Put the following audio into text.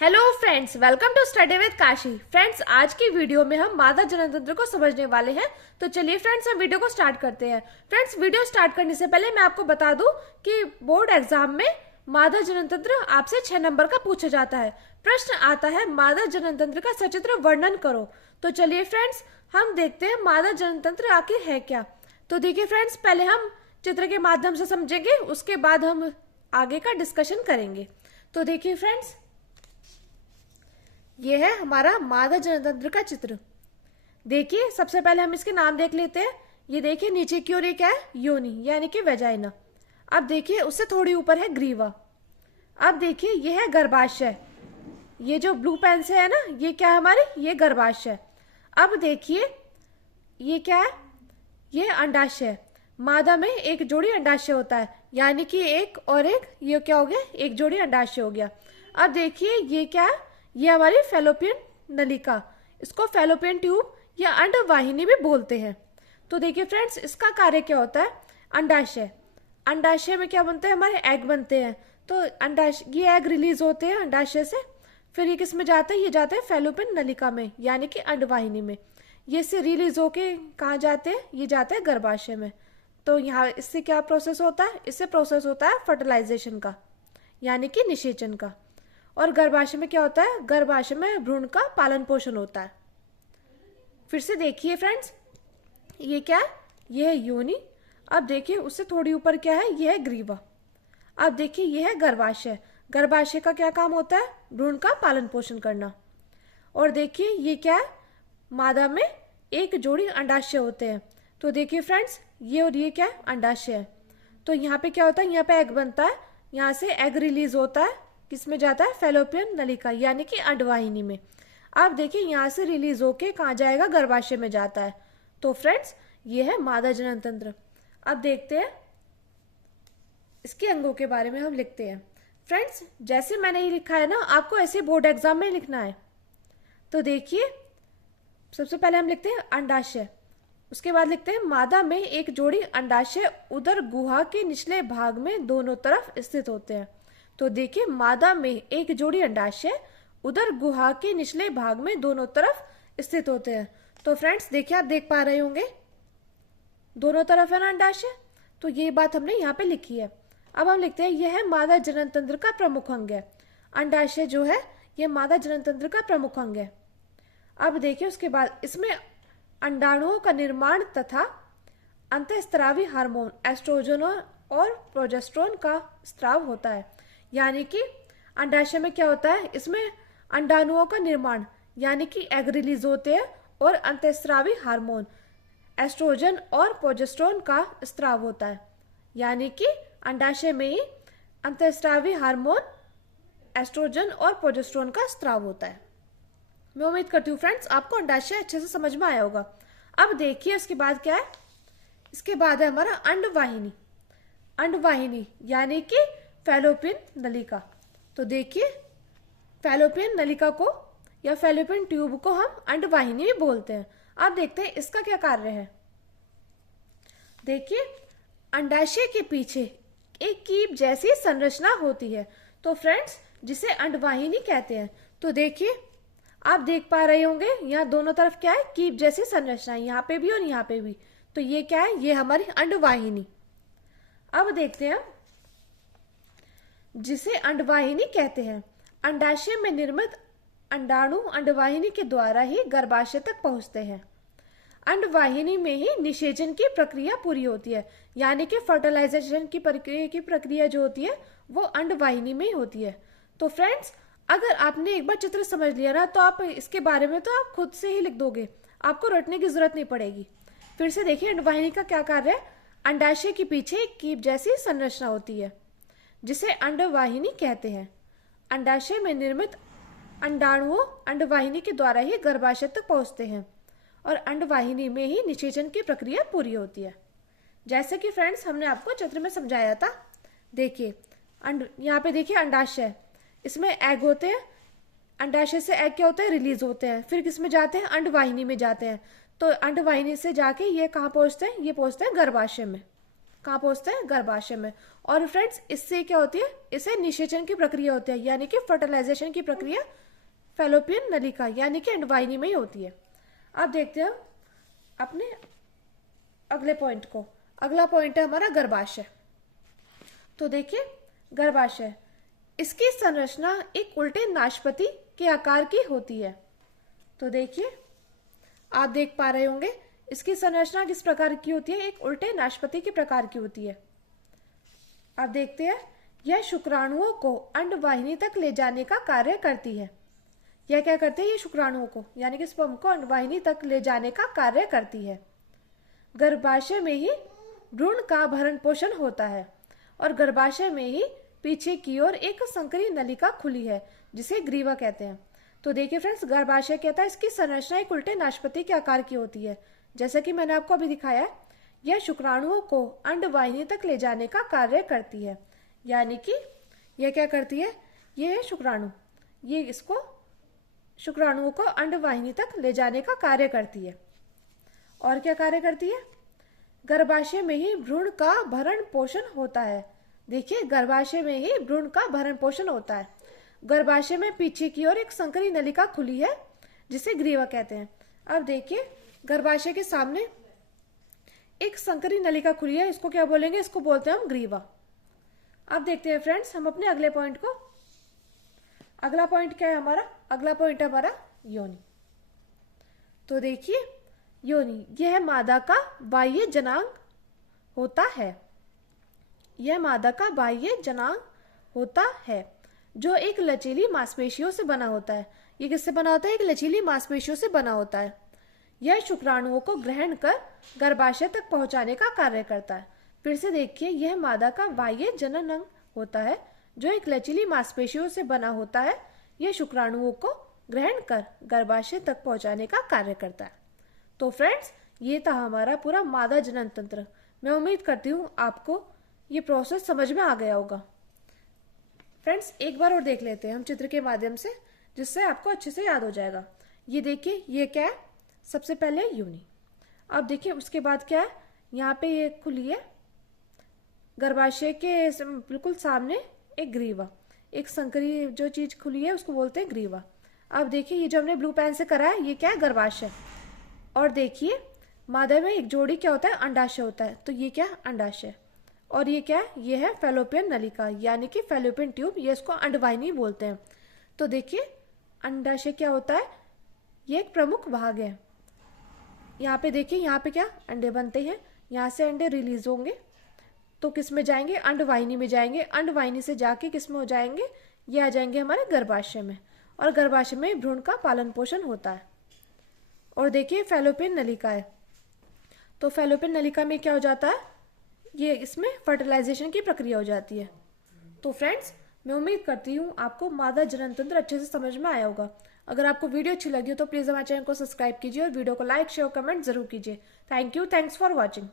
Hello friends, welcome to study with Kashi. Friends, आज की video में हम मादा जननतंत्र को समझने वाले हैं। तो चलिए फ्रेंड्स, हम वीडियो को स्टार्ट करते हैं। फ्रेंड्स, वीडियो स्टार्ट करने से पहले मैं आपको बता दूं कि बोर्ड एग्जाम में मादा जननतंत्र आपसे 6 नंबर का पूछा जाता है। प्रश्न आता है मादा जननतंत्र का सचित्र वर्णन करो। तो चलिए फ्रेंड्स, हम देखते हैं मादा जननतंत्र आखिर है क्या। तो देखिए फ्रेंड्स, पहले हम चित्र के माध्यम से समझेंगे, उसके बाद हम आगे का डिस्कशन करेंगे। तो देखिए फ्रेंड्स, ये है हमारा मादा जनतंत्र का चित्र। देखिए, सबसे पहले हम इसके नाम देख लेते हैं। ये देखिए नीचे की ओर ये क्या है, योनि यानी कि वेजाइना। अब देखिए उससे थोड़ी ऊपर है ग्रीवा। अब देखिए ये है गर्भाशय। ये जो ब्लू पेन से है ना, ये क्या है हमारे, ये गर्भाशय। अब देखिए ये क्या है, ये अंडाशय। मादा में एक जोड़ी अंडाशय होता है, यानी कि एक और एक, ये क्या हो गया, एक जोड़ी अंडाशय हो गया। अब देखिए ये क्या है, ये हमारी फैलोपियन नलिका। इसको फैलोपियन ट्यूब या अंडवाहिनी भी बोलते हैं। तो देखिए फ्रेंड्स, इसका कार्य क्या होता है, अंडाशय। अंडाशय में क्या बनते हैं, हमारे एग बनते हैं। तो अंडाशय, ये एग रिलीज होते हैं अंडाशय से, फिर ये किस में जाते हैं, ये जाते हैं फैलोपियन नलिका में यानी कि अंडवाहिनी में। ये से रिलीज होके कहाँ जाते हैं, ये जाते हैं गर्भाशय में। तो यहाँ इससे क्या प्रोसेस होता है, इससे प्रोसेस होता है फर्टिलाइजेशन का यानी कि निषेचन का। और गर्भाशय में क्या होता है, गर्भाशय में भ्रूण का पालन पोषण होता है। फिर से देखिए फ्रेंड्स, ये क्या है, ये है योनि। अब देखिए उससे थोड़ी ऊपर क्या है, ये है ग्रीवा। अब देखिए ये है गर्भाशय। गर्भाशय का क्या काम होता है, भ्रूण का पालन पोषण करना। और देखिए ये क्या है, मादा में एक जोड़ी अंडाशय होते हैं। तो देखिए फ्रेंड्स, ये और ये क्या है, अंडाशय है। तो यहाँ पे क्या होता है, यहाँ पे एग बनता है, यहाँ से एग रिलीज होता है, किसमें जाता है, फैलोपियन नलिका यानी कि अंडवाहिनी में। अब देखिए यहाँ से रिलीज होके कहाँ जाएगा, गर्भाशय में जाता है। तो फ्रेंड्स, ये है मादा जननतंत्र। अब देखते हैं इसके अंगों के बारे में, हम लिखते हैं। फ्रेंड्स, जैसे मैंने ये लिखा है ना, आपको ऐसे बोर्ड एग्जाम में लिखना है। तो देखिए सबसे पहले हम लिखते हैं अंडाशय, उसके बाद लिखते हैं मादा में एक जोड़ी अंडाशय उदर गुहा के निचले भाग में दोनों तरफ स्थित होते हैं। तो देखिए मादा में एक जोड़ी अंडाशय उदर गुहा के निचले भाग में दोनों तरफ स्थित होते हैं। तो फ्रेंड्स देखिए, आप देख पा रहे होंगे दोनों तरफ है ना अंडाशय। तो ये बात हमने यहाँ पे लिखी है। अब हम लिखते हैं यह है मादा जननतंत्र का प्रमुख अंग है। अंडाशय जो है, यह मादा जननतंत्र का प्रमुख अंग है। अब देखिए उसके बाद इसमें अंडाणुओं का निर्माण तथा अंतःस्रावी हार्मोन एस्ट्रोजन और प्रोजेस्टेरोन का स्राव होता है। यानी कि अंडाशय में क्या होता है, इसमें अंडाणुओं का निर्माण यानी कि एग रिलीज होते हैं, और अंतःस्रावी हार्मोन एस्ट्रोजन और प्रोजेस्टेरोन का स्राव होता है। यानी कि अंडाशय में ही अंतःस्रावी हार्मोन एस्ट्रोजन और प्रोजेस्टेरोन का स्राव होता है। मैं उम्मीद करती हूँ फ्रेंड्स आपको अंडाशय अच्छे से समझ में आया होगा। अब देखिए इसके बाद क्या है, इसके बाद है हमारा अंडवाहिनी। अंडवाहिनी यानी कि फैलोपियन नलिका। तो देखिए फैलोपियन नलिका को या फैलोपियन ट्यूब को हम अंडवाहिनी भी बोलते हैं। अब देखते हैं इसका क्या कार्य है। देखिए अंडाशय के पीछे एक कीप जैसी संरचना होती है, तो फ्रेंड्स जिसे अंडवाहिनी कहते हैं। तो देखिए आप देख पा रहे होंगे, यहाँ दोनों तरफ क्या है, कीप जैसी संरचना, यहाँ पे भी और यहाँ पे भी। तो ये क्या है, ये हमारी अंडवाहिनी। अब देखते हैं जिसे अंडवाहिनी कहते हैं। अंडाशय में निर्मित अंडाणु अंडवाहिनी के द्वारा ही गर्भाशय तक पहुंचते हैं। अंडवाहिनी में ही निषेचन की प्रक्रिया पूरी होती है, यानी कि फर्टिलाइजेशन की प्रक्रिया जो होती है वो अंडवाहिनी में ही होती है। तो फ्रेंड्स, अगर आपने एक बार चित्र समझ लिया ना, तो आप इसके बारे में तो आप खुद से ही लिख दोगे, आपको रटने की जरूरत नहीं पड़ेगी। फिर से देखिए अंडवाहिनी का क्या कार्य है। अंडाशय के पीछे एक कीप जैसी संरचना होती है जिसे अंडवाहिनी कहते हैं। अंडाशय में निर्मित अंडाणुओं अंडवाहिनी के द्वारा ही गर्भाशय तक पहुंचते हैं, और अंडवाहिनी में ही निषेचन की प्रक्रिया पूरी होती है। जैसे कि फ्रेंड्स हमने आपको चित्र में समझाया था। देखिए यहाँ पे देखिए अंडाशय, इसमें एग होते हैं। अंडाशय से एग क्या होता है, रिलीज होते हैं, फिर किस में जाते हैं, अंडवाहिनी में जाते हैं। तो अंडवाहिनी से जाके ये कहाँ पहुंचते हैं, ये पहुंचते हैं गर्भाशय में। कहाँ पहुंचते हैं, गर्भाशय में। और फ्रेंड्स इससे क्या होती है, इसे निषेचन की प्रक्रिया होती है, यानी कि फर्टिलाइजेशन की प्रक्रिया फैलोपियन नलिका यानी कि अंडवाहिनी में ही होती है। अब देखते हैं अपने अगले पॉइंट को। अगला पॉइंट है हमारा गर्भाशय। तो देखिए गर्भाशय, इसकी संरचना एक उल्टे नाशपाती के आकार की होती है। तो देखिए आप देख पा रहे होंगे इसकी संरचना किस प्रकार की होती है, एक उल्टे नाशपाती के प्रकार की होती है। अब देखते हैं यह शुक्राणुओं को अंडवाहिनी तक ले जाने का कार्य करती है। यह क्या करते हैं, ये शुक्राणुओं को यानी कि स्पर्म को अंडवाहिनी तक ले जाने का कार्य करती है। गर्भाशय में ही भ्रूण का भरण पोषण होता है और गर्भाशय में ही पीछे की ओर एक संकरी नलिका खुली है जिसे ग्रीवा कहते हैं। तो देखिए फ्रेंड्स गर्भाशय कहता है इसकी संरचना एक उल्टे नाशपाती के आकार की होती है, जैसा कि मैंने आपको अभी दिखाया। यह शुक्राणुओं को अंडवाहिनी तक ले जाने का कार्य करती है, यानी कि यह क्या करती है, यह शुक्राणु ये इसको शुक्राणुओं को अंडवाहिनी तक ले जाने का कार्य करती है। और क्या कार्य करती है, गर्भाशय में ही भ्रूण का भरण पोषण होता है। देखिए गर्भाशय में ही भ्रूण का भरण पोषण होता है। गर्भाशय में पीछे की ओर एक संकरी नलिका खुली है जिसे ग्रीवा कहते हैं। अब देखिए गर्भाशय के सामने एक संकरी नलिका खुली है, इसको क्या बोलेंगे, इसको बोलते हैं हम ग्रीवा। अब देखते हैं फ्रेंड्स हम अपने अगले पॉइंट को। अगला पॉइंट क्या है हमारा, अगला पॉइंट है हमारा योनि। तो देखिए योनि यह मादा का बाह्य जनांग होता है। यह मादा का बाह्य जनांग होता है जो एक लचीली मांसपेशियों से बना होता है। ये किससे बना होता है, एक लचीली मांसपेशियों से बना होता है। यह शुक्राणुओं को ग्रहण कर गर्भाशय तक पहुंचाने का कार्य करता है। फिर से देखिए यह मादा का बाह्य जननांग होता है जो एक लचीली मांसपेशियों से बना होता है। यह शुक्राणुओं को ग्रहण कर गर्भाशय तक पहुंचाने का कार्य करता है। तो फ्रेंड्स ये था हमारा पूरा मादा जनन तंत्र। मैं उम्मीद करती हूँ आपको ये प्रोसेस समझ में आ गया होगा। फ्रेंड्स एक बार और देख लेते हैं हम चित्र के माध्यम से, जिससे आपको अच्छे से याद हो जाएगा। ये देखिए ये क्या है, सबसे पहले योनि। अब देखिए उसके बाद क्या है, यहाँ पे ये खुली है गर्भाशय के बिल्कुल सामने एक ग्रीवा, एक संकरी जो चीज खुली है उसको बोलते हैं ग्रीवा। अब देखिए ये जो हमने ब्लू पेन से करा है ये क्या है, गर्भाशय। और देखिए मादा में एक जोड़ी क्या होता है, अंडाशय होता है। तो ये क्या है, अंडाशय। और ये क्या है, ये है फैलोपियन नलिका यानी कि फैलोपियन ट्यूब, ये इसको अंडवाहिनी बोलते हैं। तो देखिए अंडाशय क्या होता है, ये एक प्रमुख भाग है। यहाँ पे देखिए यहाँ पे क्या अंडे बनते हैं, यहाँ से अंडे रिलीज होंगे तो किस में जाएंगे, अंडवाहिनी में जाएंगे। अंडवाहिनी से जाके किस में हो जाएंगे, ये आ जाएंगे हमारे गर्भाशय में। और गर्भाशय में भ्रूण का पालन पोषण होता है। और देखिए फैलोपियन नलिका है, तो फैलोपियन नलिका में क्या हो जाता है, ये इसमें फर्टिलाइजेशन की प्रक्रिया हो जाती है। तो फ्रेंड्स मैं उम्मीद करती हूँ आपको मादा जनन तंत्र अच्छे से समझ में आया होगा। अगर आपको वीडियो अच्छी लगी हो तो प्लीज़ हमारे चैनल को सब्सक्राइब कीजिए और वीडियो को लाइक शेयर कमेंट जरूर कीजिए। Thank you, thanks for watching.